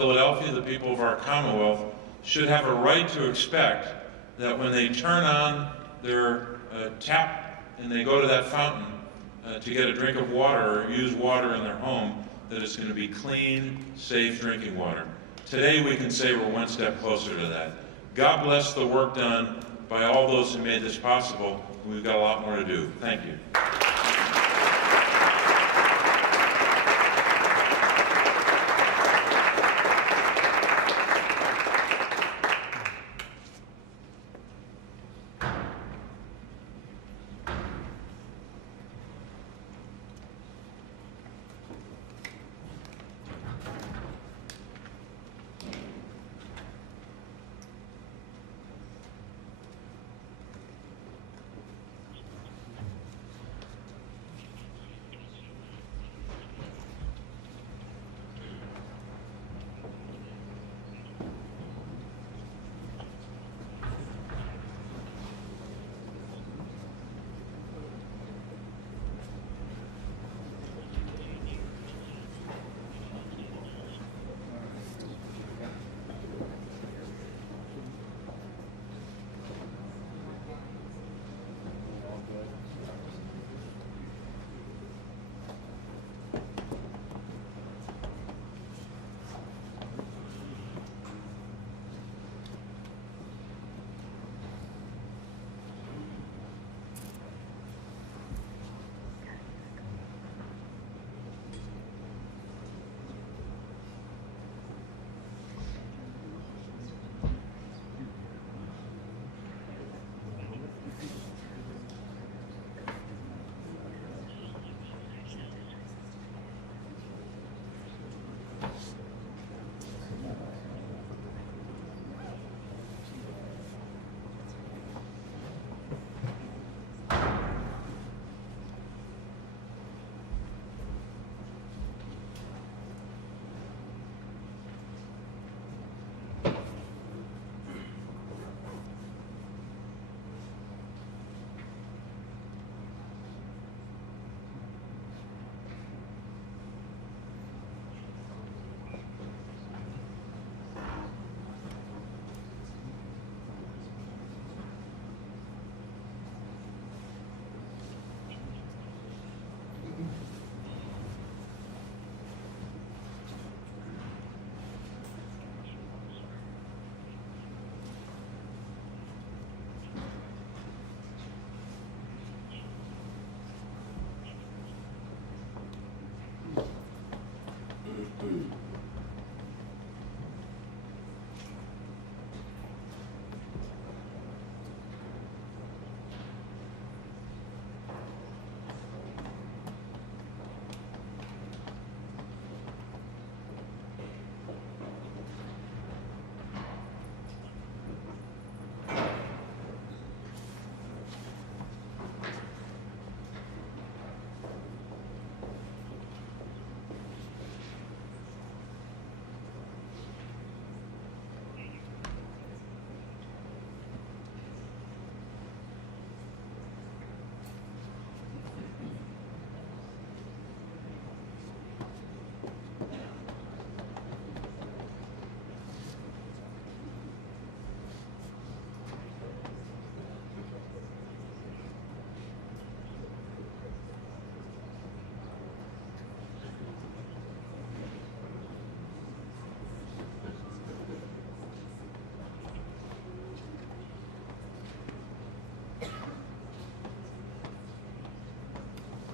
Philadelphia, the people of our Commonwealth, should have a right to expect that when they turn on their tap and they go to that fountain to get a drink of water or use water in their home, that it's going to be clean, safe drinking water. Today we can say we're one step closer to that. God bless the work done by all those who made this possible. We've got a lot more to do. Thank you.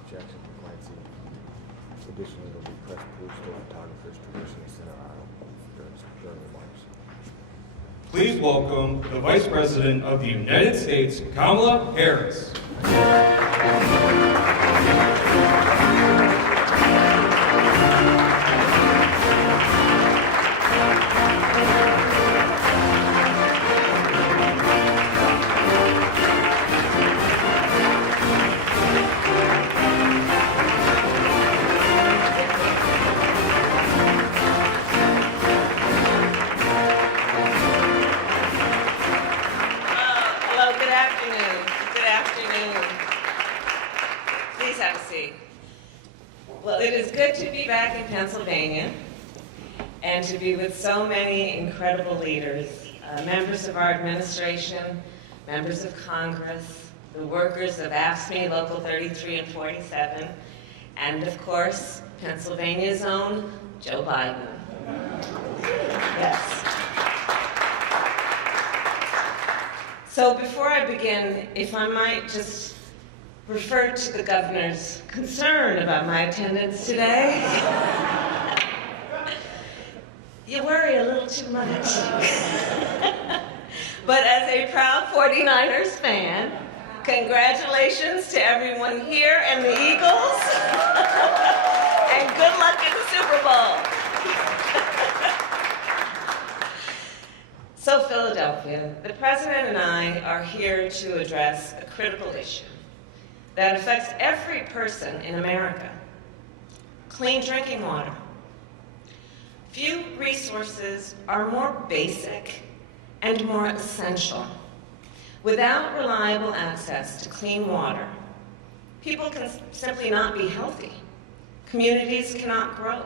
Jackson Clancy. Additionally, there'll be press booths, photographers, traditional center aisle during remarks. Please welcome the Vice President of the United States, Kamala Harris. Well, it is good to be back in Pennsylvania, and to be with so many incredible leaders, members of our administration, members of Congress, the workers of AFSCME Local 33 and 47, and of course, Pennsylvania's own Joe Biden. Yes. So before I begin, if I might just refer to the governor's concern about my attendance today. You worry a little too much. But as a proud 49ers fan, congratulations to everyone here and the Eagles. And good luck in the Super Bowl. So Philadelphia, the President and I are here to address a critical issue that affects every person in America: clean drinking water. Few resources are more basic and more essential. Without reliable access to clean water, people can simply not be healthy, communities cannot grow,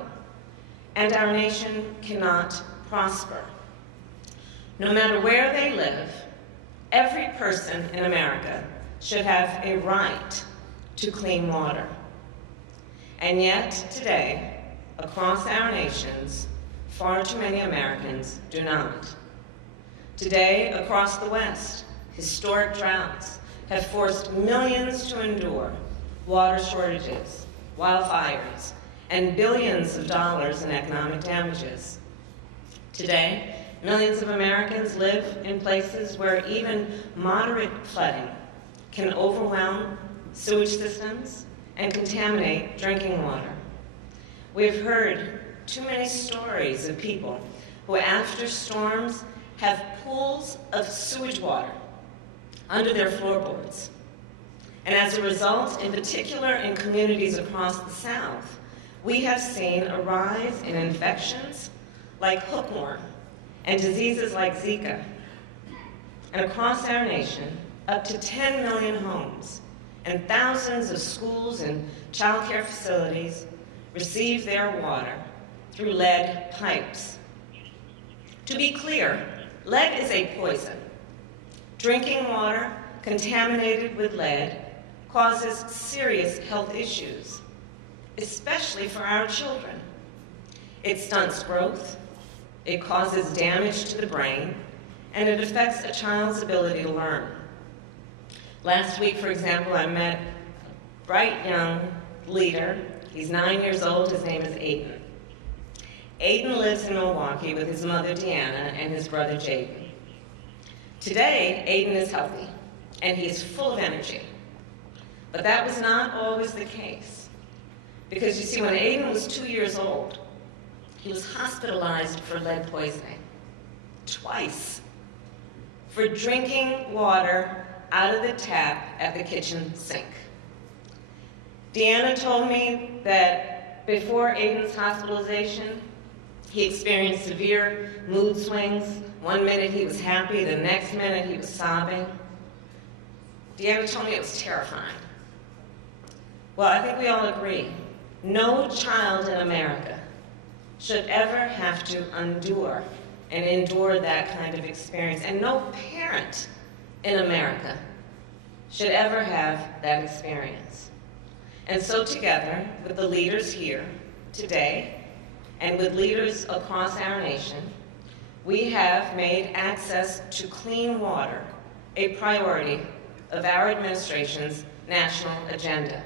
and our nation cannot prosper. No matter where they live, every person in America should have a right to clean water. And yet, today, across our nations, far too many Americans do not. Today, across the West, historic droughts have forced millions to endure water shortages, wildfires, and billions of dollars in economic damages. Today, millions of Americans live in places where even moderate flooding can overwhelm sewage systems and contaminate drinking water. We've heard too many stories of people who, after storms, have pools of sewage water under their floorboards. And as a result, in particular in communities across the South, we have seen a rise in infections like hookworm and diseases like Zika. And across our nation, up to 10 million homes and thousands of schools and child care facilities receive their water through lead pipes. To be clear, lead is a poison. Drinking water contaminated with lead causes serious health issues, especially for our children. It stunts growth, it causes damage to the brain, and it affects a child's ability to learn. Last week, for example, I met a bright young leader. He's 9 years old. His name is Aiden. Aiden lives in Milwaukee with his mother, Deanna, and his brother, Jaden. Today, Aiden is healthy, and he is full of energy. But that was not always the case. Because you see, when Aiden was 2 years old, he was hospitalized for lead poisoning. Twice. For drinking water out of the tap at the kitchen sink. Deanna told me that before Aiden's hospitalization, he experienced severe mood swings. One minute he was happy, the next minute he was sobbing. Deanna told me it was terrifying. Well, I think we all agree, no child in America should ever have to endure that kind of experience. And no parent in America should ever have that experience. And so together, with the leaders here today, and with leaders across our nation, we have made access to clean water a priority of our administration's national agenda.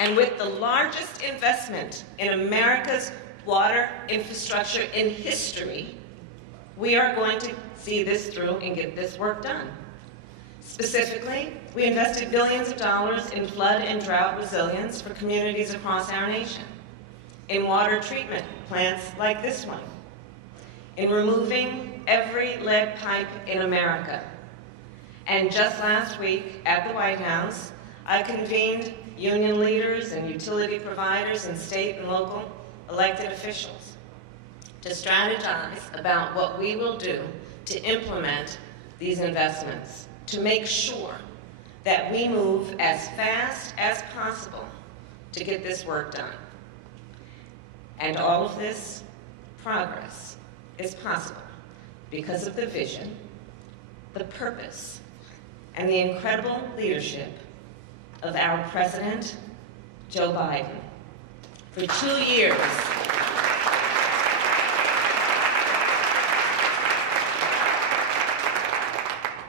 And with the largest investment in America's water infrastructure in history, we are going to see this through and get this work done. Specifically, we invested billions of dollars in flood and drought resilience for communities across our nation, in water treatment plants like this one, in removing every lead pipe in America. And just last week at the White House, I convened union leaders and utility providers and state and local elected officials to strategize about what we will do to implement these investments to make sure that we move as fast as possible to get this work done. And all of this progress is possible because of the vision, the purpose, and the incredible leadership of our President, Joe Biden. For 2 years,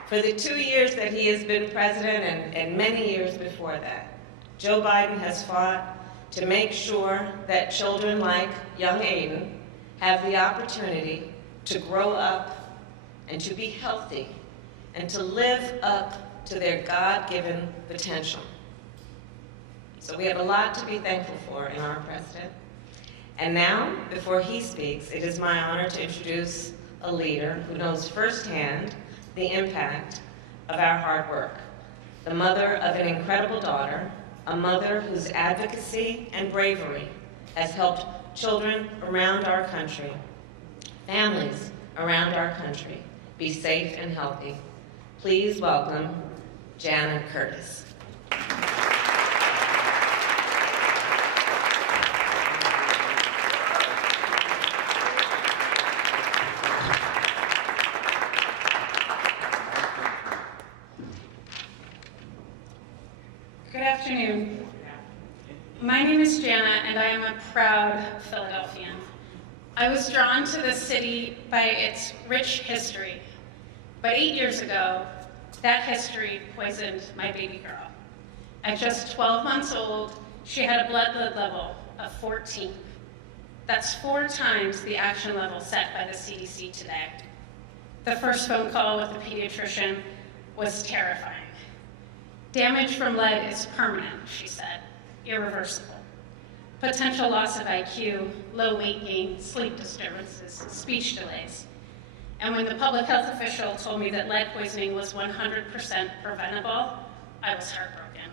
for the 2 years that he has been president and many years before that, Joe Biden has fought to make sure that children like young Aiden have the opportunity to grow up and to be healthy and to live up to their God-given potential. So we have a lot to be thankful for in our president. And now, before he speaks, it is my honor to introduce a leader who knows firsthand the impact of our hard work, the mother of an incredible daughter, a mother whose advocacy and bravery has helped children around our country, families around our country, be safe and healthy. Please welcome Jana Curtis. Good afternoon. My name is Jana, and I am a proud Philadelphian. I was drawn to this city by its rich history, but 8 years ago, that history poisoned my baby girl. At just 12 months old, she had a blood level of 14. That's 4 times the action level set by the CDC today. The first phone call with the pediatrician was terrifying. Damage from lead is permanent, she said, irreversible. Potential loss of IQ, low weight gain, sleep disturbances, speech delays. And when the public health official told me that lead poisoning was 100% preventable, I was heartbroken.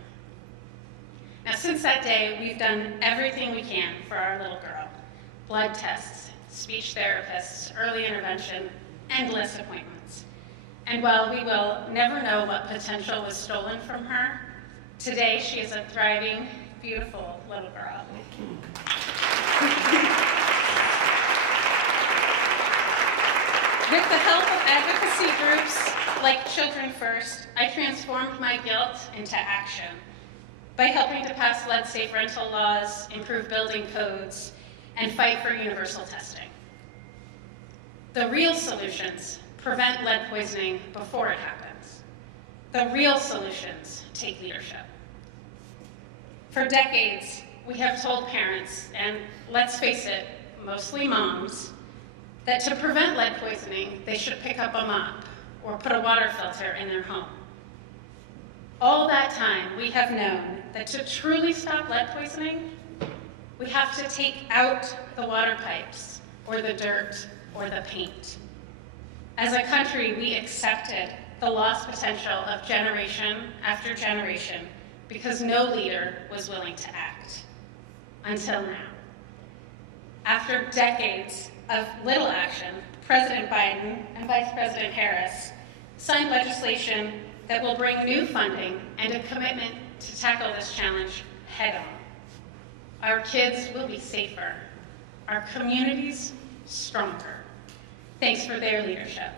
Now, since that day, we've done everything we can for our little girl. Blood tests, speech therapists, early intervention, endless appointments. And while we will never know what potential was stolen from her, today she is a thriving, beautiful little girl. With the help of advocacy groups like Children First, I transformed my guilt into action by helping to pass lead-safe rental laws, improve building codes, and fight for universal testing. The real solutions prevent lead poisoning before it happens. The real solutions take leadership. For decades, we have told parents, and let's face it, mostly moms, that to prevent lead poisoning, they should pick up a mop or put a water filter in their home. All that time, we have known that to truly stop lead poisoning, we have to take out the water pipes or the dirt or the paint. As a country, we accepted the lost potential of generation after generation because no leader was willing to act, until now. After decades of little action, President Biden and Vice President Harris signed legislation that will bring new funding and a commitment to tackle this challenge head-on. Our kids will be safer, our communities stronger, thanks for their leadership.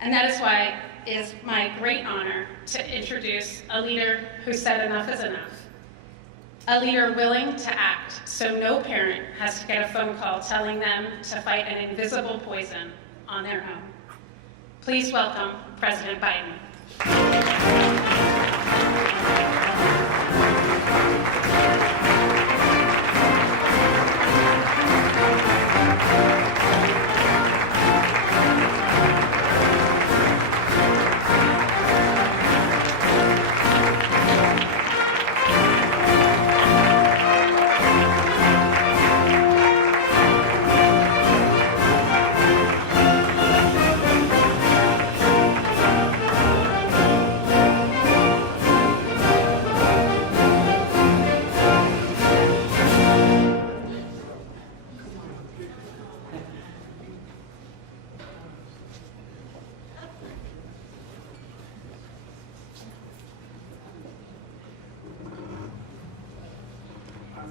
And that is why it is my great honor to introduce a leader who said enough is enough. A leader willing to act so no parent has to get a phone call telling them to fight an invisible poison on their own. Please welcome President Biden.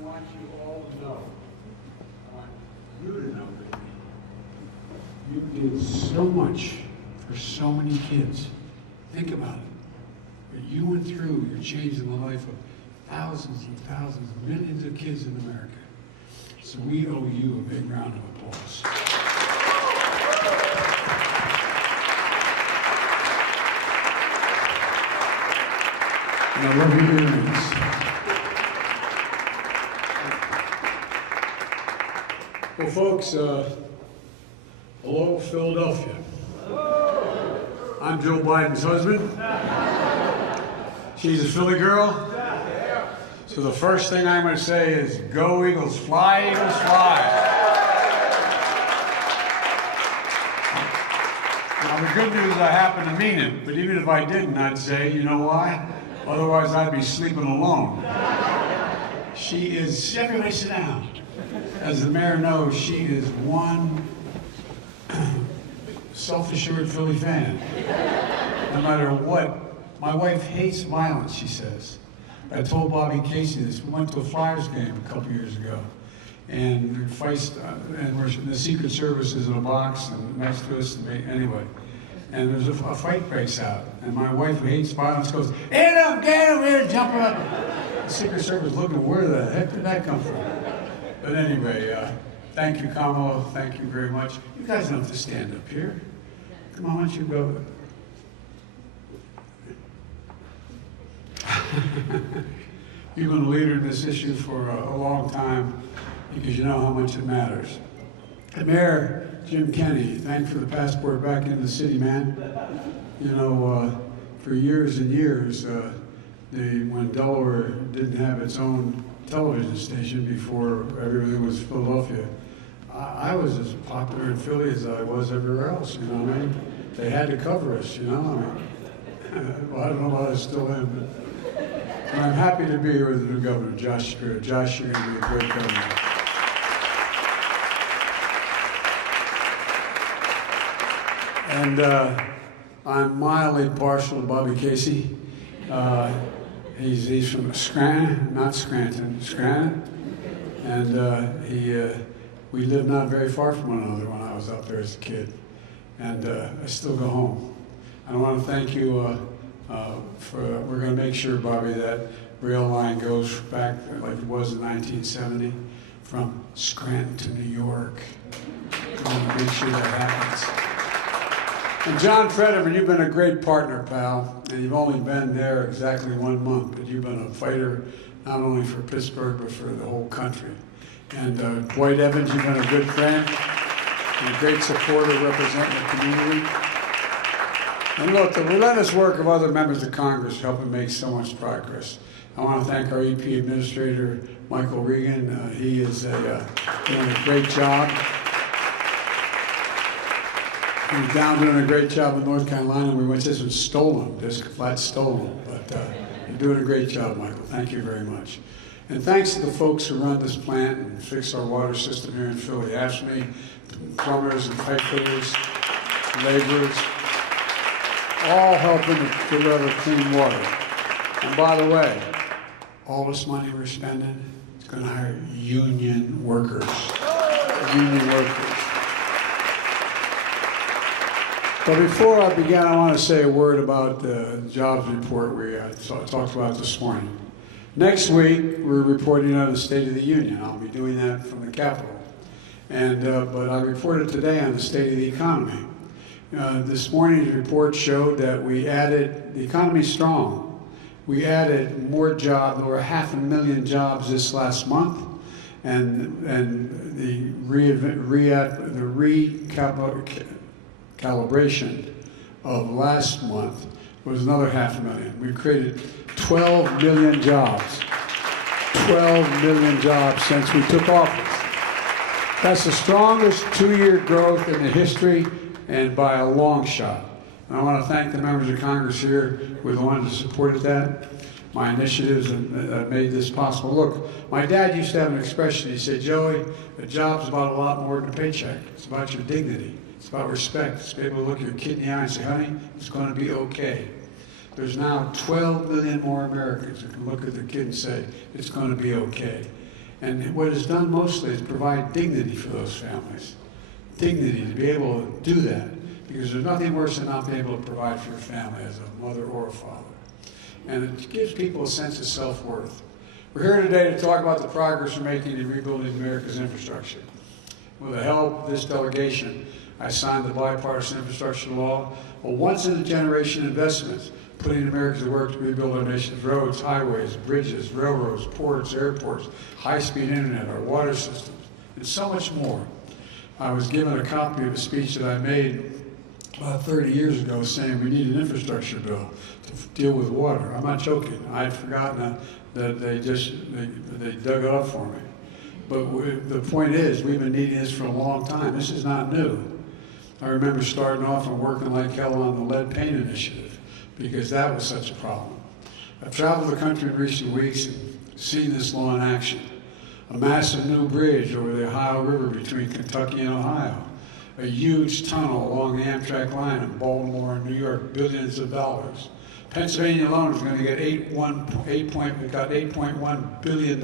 want you all to know, I want you to know, baby, you did so much for so many kids. Think about it. What you went through, you're changing the life of thousands and thousands, millions of kids in America. So we owe you a big round of applause. And I love you doing this. Well, folks, hello, Philadelphia. I'm Joe Biden's husband. She's a Philly girl. So the first thing I'm going to say is, go Eagles, fly, Eagles, fly. Now the good news, I happen to mean it, but even if I didn't, I'd say, you know why? Otherwise I'd be sleeping alone. She is, everybody sit down. As the mayor knows, she is one self-assured Philly fan. No matter what. My wife hates violence, she says. I told Bobby Casey this. We went to a Flyers game a couple years ago, and the Secret Service is in a box and next to us. Anyway, and there's a fight breaks out, and my wife, who hates violence, goes, "Get him, here, jump up!" The Secret Service looking, where the heck did that come from? But anyway, thank you, Kamala. Thank you very much. You guys don't have to stand up here. Come on, why don't you go? You've been a leader in this issue for a long time because you know how much it matters. And Mayor Jim Kenney, thanks for the passport back into the city, man. You know, for years and years, when Delaware didn't have its own television station before everything was Philadelphia, I was as popular in Philly as I was everywhere else, you know what I mean? They had to cover us, you know? Well, I don't know what I still am, but I'm happy to be here with the new governor, Josh Shapiro. Josh, you're going to be a great governor. And I'm mildly partial to Bobby Casey. He's from Scranton, not Scranton, Scranton. And we lived not very far from one another when I was up there as a kid. And I still go home. And I want to thank you we're going to make sure, Bobby, that rail line goes back like it was in 1970 from Scranton to New York. I want to make sure that happens. And John Fetterman, you've been a great partner, pal, and you've only been there exactly 1 month, but you've been a fighter not only for Pittsburgh, but for the whole country. And Dwight Evans, you've been a good friend and a great supporter representing the community. And look, the relentless work of other members of Congress helping make so much progress. I want to thank our EP Administrator, Michael Regan. He is doing a great job. He's down doing a great job in North Carolina. We went, this was stolen, this flat stolen. But you're doing a great job, Michael. Thank you very much. And thanks to the folks who run this plant and fix our water system here in Philly. ASHME, plumbers and pipe fitters, laborers, all helping to deliver clean water. And by the way, all this money we're spending is going to hire union workers. Union workers. But before I begin, I want to say a word about the jobs report we talked about this morning. Next week, we're reporting on the State of the Union. I'll be doing that from the Capitol. And but I reported today on the state of the economy. This morning's report showed that the economy's strong. We added more jobs, over 500,000 jobs this last month, and the recalibration of last month was another 500,000. We created 12 million jobs. 12 million jobs since we took office. That's the strongest two-year growth in the history, and by a long shot. And I want to thank the members of Congress here who were the ones who supported that. My initiatives that made this possible. Look, my dad used to have an expression. He said, Joey, a job's about a lot more than a paycheck. It's about your dignity. It's about respect. It's to be able to look your kid in the eye and say, honey, it's going to be okay. There's now 12 million more Americans who can look at their kid and say, it's going to be okay. And what is done mostly is provide dignity for those families. Dignity to be able to do that, because there's nothing worse than not being able to provide for your family as a mother or a father. And it gives people a sense of self-worth. We're here today to talk about the progress we're making in rebuilding America's infrastructure. With the help of this delegation, I signed the bipartisan infrastructure law, a once-in-a-generation investment, putting America to work to rebuild our nation's roads, highways, bridges, railroads, ports, airports, high-speed internet, our water systems, and so much more. I was given a copy of a speech that I made about 30 years ago saying we need an infrastructure bill to deal with water. I'm not joking. I had forgotten that they dug it up for me. But the point is, we've been needing this for a long time. This is not new. I remember starting off and working like hell on the lead paint initiative because that was such a problem. I've traveled the country in recent weeks and seen this law in action. A massive new bridge over the Ohio River between Kentucky and Ohio. A huge tunnel along the Amtrak line in Baltimore and New York, billions of dollars. Pennsylvania alone is going to get $8.1 billion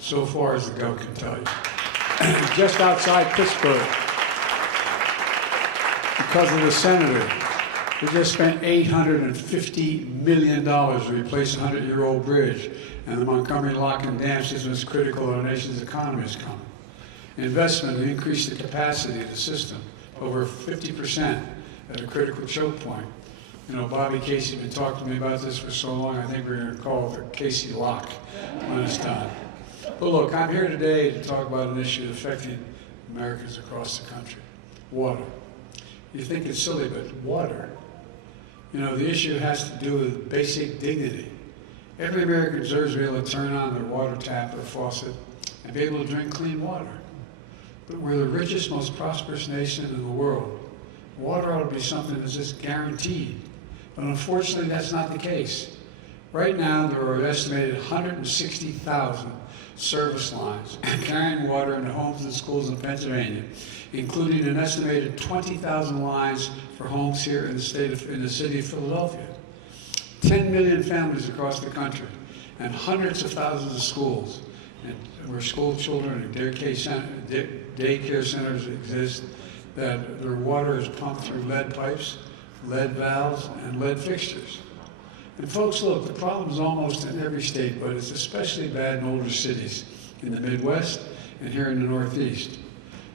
so far, as the governor can tell you. Just outside Pittsburgh, because of the senator, we just spent $850 million to replace a 100-year-old bridge, and the Montgomery Lock and Dam system is critical to our nation's economy is coming. Investment to increase the capacity of the system over 50% at a critical choke point. You know, Bobby Casey has been talking to me about this for so long, I think we're going to call it the Casey Lock when it's done. But look, I'm here today to talk about an issue affecting Americans across the country, water. You think it's silly, but water. You know, the issue has to do with basic dignity. Every American deserves to be able to turn on their water tap or faucet and be able to drink clean water. But we're the richest, most prosperous nation in the world. Water ought to be something that's just guaranteed. But unfortunately, that's not the case. Right now, there are an estimated 160,000 service lines carrying water into homes and schools in Pennsylvania, including an estimated 20,000 lines for homes here in the city of Philadelphia. 10 million families across the country, and hundreds of thousands of schools, and where school children and daycare centers exist, that their water is pumped through lead pipes, lead valves, and lead fixtures. And folks, look, the problem is almost in every state, but it's especially bad in older cities, in the Midwest and here in the Northeast.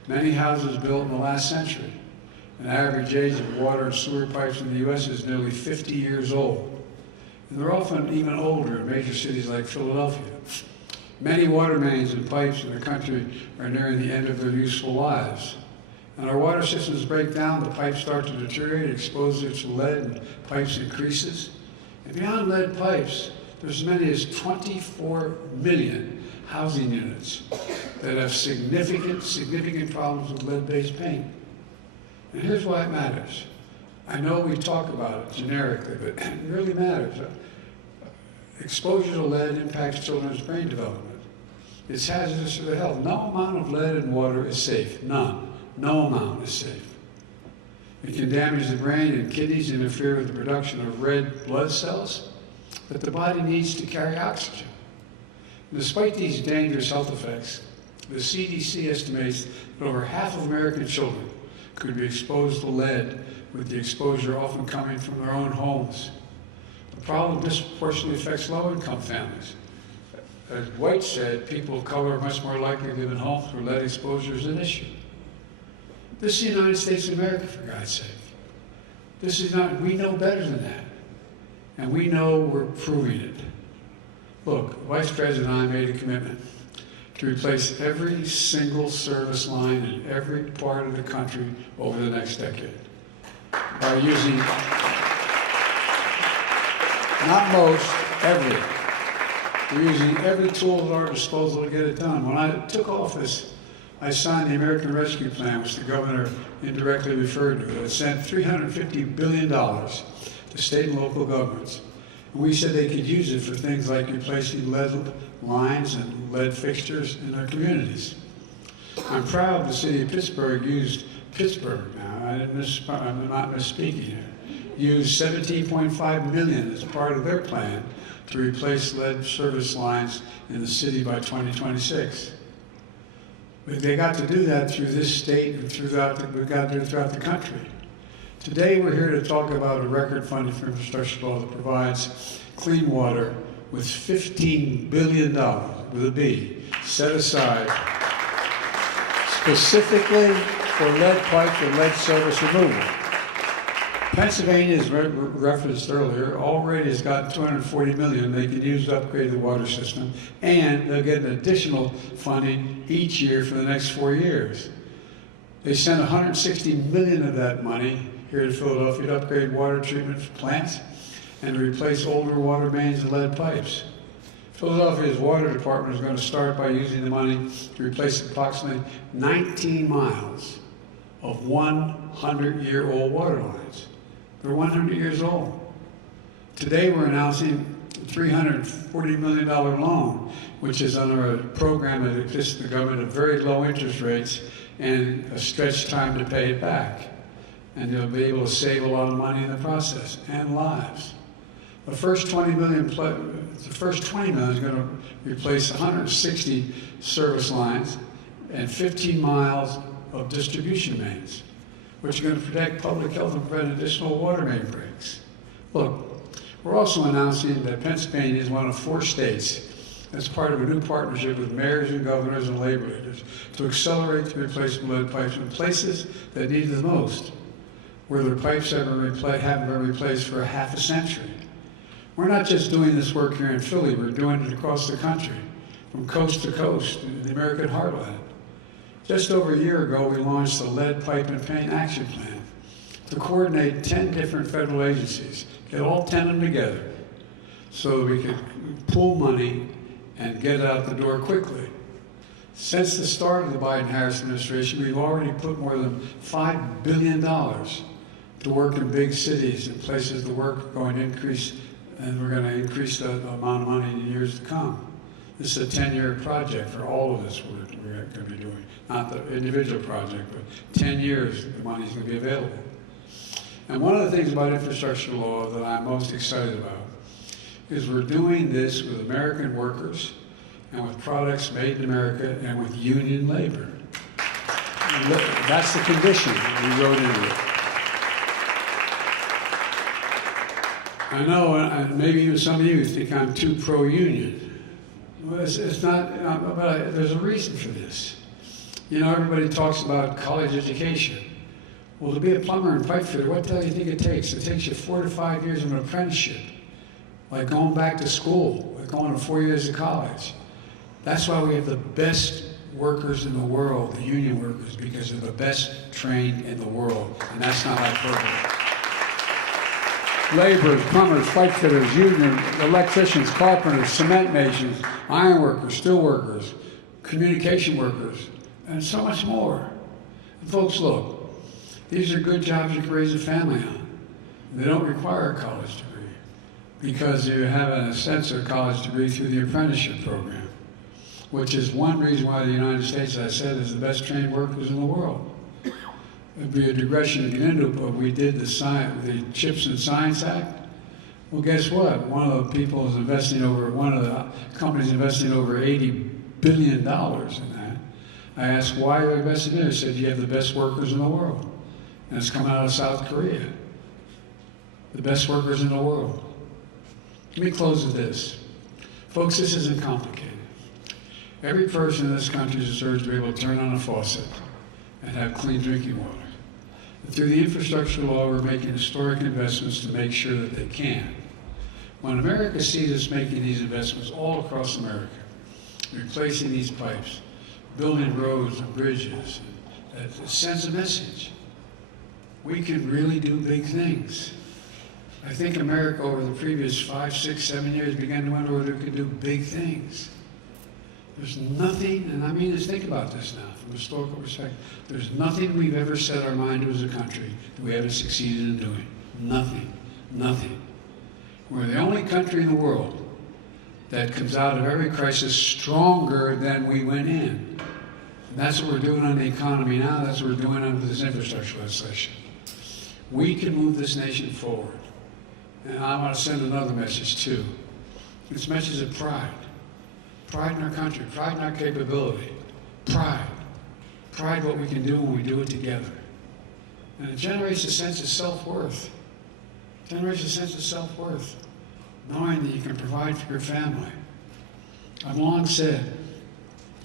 Many houses built in the last century. An average age of water and sewer pipes in the U.S. is nearly 50 years old. And they're often even older in major cities like Philadelphia. Many water mains and pipes in the country are nearing the end of their useful lives. And our water systems break down, the pipes start to deteriorate, exposure to lead and pipes increases. And beyond lead pipes, there's as many as 24 million housing units that have significant problems with lead-based paint. And here's why it matters. I know we talk about it generically, but it really matters. Exposure to lead impacts children's brain development. It's hazardous to their health. No amount of lead in water is safe. None. No amount is safe. It can damage the brain and kidneys, interfere with the production of red blood cells that the body needs to carry oxygen. Despite these dangerous health effects, the CDC estimates that over half of American children could be exposed to lead, with the exposure often coming from their own homes. The problem disproportionately affects low-income families. As White said, people of color are much more likely to live in homes where lead exposure is an issue. This is the United States of America, for God's sake. This is not, we know better than that. And we know we're proving it. Look, Vice President and I made a commitment to replace every single service line in every part of the country over the next decade by using, not most, every. We're using every tool at our disposal to get it done. When I took office, I signed the American Rescue Plan, which the governor indirectly referred to. It sent $350 billion to state and local governments. And we said they could use it for things like replacing lead lines and lead fixtures in their communities. I'm proud the city of Pittsburgh used, I'm not misspeaking here, used $17.5 million as part of their plan to replace lead service lines in the city by 2026. But they got to do that through this state and we've got to do it throughout the country. Today we're here to talk about a record funding for infrastructure law that provides clean water with $15 billion, with a B, set aside specifically for lead pipe and lead service removal. Pennsylvania, as referenced earlier, already has got $240 million they can use to upgrade the water system, and they'll get an additional funding each year for the next 4 years. They sent $160 million of that money here to Philadelphia to upgrade water treatment plants and to replace older water mains and lead pipes. Philadelphia's water department is going to start by using the money to replace approximately 19 miles of 100-year-old water lines. They're 100 years old. Today we're announcing a $340 million loan, which is under a program that exists in the government at very low interest rates and a stretched time to pay it back. And they'll be able to save a lot of money in the process and lives. The first $20 million is going to replace 160 service lines and 15 miles of distribution mains, which are going to protect public health and prevent additional water main breaks. Look, we're also announcing that Pennsylvania is one of 4 states that's part of a new partnership with mayors and governors and labor leaders to accelerate the replacement of lead pipes in places that need it the most, where their pipes haven't been replaced for half a century. We're not just doing this work here in Philly, we're doing it across the country, from coast to coast, in the American heartland. Just over a year ago, we launched the Lead Pipe and Paint Action Plan to coordinate 10 different federal agencies, get all 10 of them together, so that we could pool money and get it out the door quickly. Since the start of the Biden-Harris administration, we've already put more than $5 billion to work in big cities and places the work are going to increase, and we're going to increase the amount of money in the years to come. This is a 10-year project for all of this we're going to be doing. Not the individual project, but 10 years the money's going to be available. And one of the things about infrastructure law that I'm most excited about is we're doing this with American workers and with products made in America and with union labor. That's the condition we wrote into it. I know, and maybe even some of you think I'm too pro-union. Well, it's not, but there's a reason for this. You know, everybody talks about college education. Well, to be a plumber and pipe fitter, what the hell do you think it takes? It takes you 4 to 5 years of an apprenticeship, like going back to school, like going to 4 years of college. That's why we have the best workers in the world, the union workers, because they're the best trained in the world, and that's not hyperbole. Laborers, plumbers, pipe fitters, union, electricians, carpenters, cement masons, iron workers, steel workers, communication workers, and so much more. And folks, look, these are good jobs you can raise a family on. They don't require a college degree because you have, in a sense, a college degree through the apprenticeship program, which is one reason why the United States, as I said, is the best trained workers in the world. It'd be a digression to get into, but we did the CHIPS and Science Act. Well, guess what? One of the companies investing over $80 billion in that. I asked, why are you investing in it? They said, you have the best workers in the world. And it's coming out of South Korea. The best workers in the world. Let me close with this. Folks, this isn't complicated. Every person in this country deserves to be able to turn on a faucet and have clean drinking water. But through the infrastructure law, we're making historic investments to make sure that they can. When America sees us making these investments all across America, replacing these pipes, building roads and bridges, it sends a message. We can really do big things. I think America over the previous 5, 6, 7 years began to wonder whether it could do big things. There's nothing, and I mean, just think about this now from a historical perspective. There's nothing we've ever set our mind to as a country that we haven't succeeded in doing. Nothing. Nothing. We're the only country in the world that comes out of every crisis stronger than we went in. And that's what we're doing on the economy now. That's what we're doing under this infrastructure legislation. We can move this nation forward. And I want to send another message too. It's messages of pride. Pride in our country, pride in our capability, pride. Pride what we can do when we do it together. And it generates a sense of self-worth. Generates a sense of self-worth, knowing that you can provide for your family. I've long said,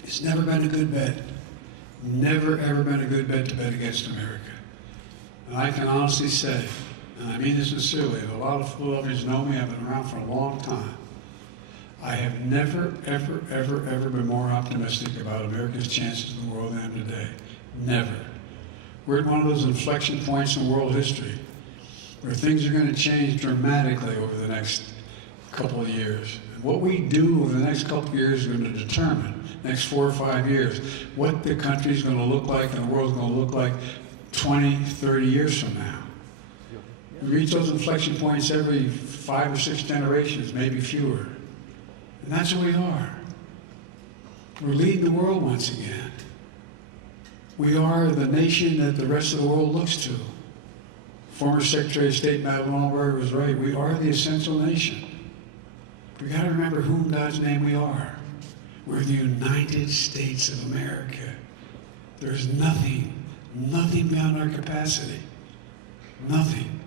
it's never been a good bet. Never, ever been a good bet to bet against America. And I can honestly say, and I mean this sincerely, a lot of Philadelphians know me, I've been around for a long time. I have never, ever, ever, ever been more optimistic about America's chances in the world than I am today. Never. We're at one of those inflection points in world history where things are going to change dramatically over the next couple of years. And what we do over the next couple of years is going to determine, next 4 or 5 years, what the country's going to look like and the world's going to look like 20, 30 years from now. We reach those inflection points every 5 or 6 generations, maybe fewer. And that's what we are. We're leading the world once again. We are the nation that the rest of the world looks to. Former Secretary of State Madeleine Albright was right. We are the essential nation. We got to remember who in God's name we are. We're the United States of America. There's nothing beyond our capacity. Nothing.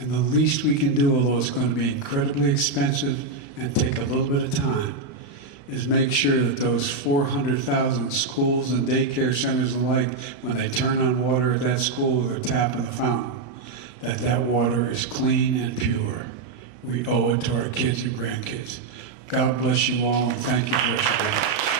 And the least we can do, although it's going to be incredibly expensive and take a little bit of time, is make sure that those 400,000 schools and daycare centers and the like, when they turn on water at that school with a tap in the fountain, that water is clean and pure. We owe it to our kids and grandkids. God bless you all, and thank you for your support.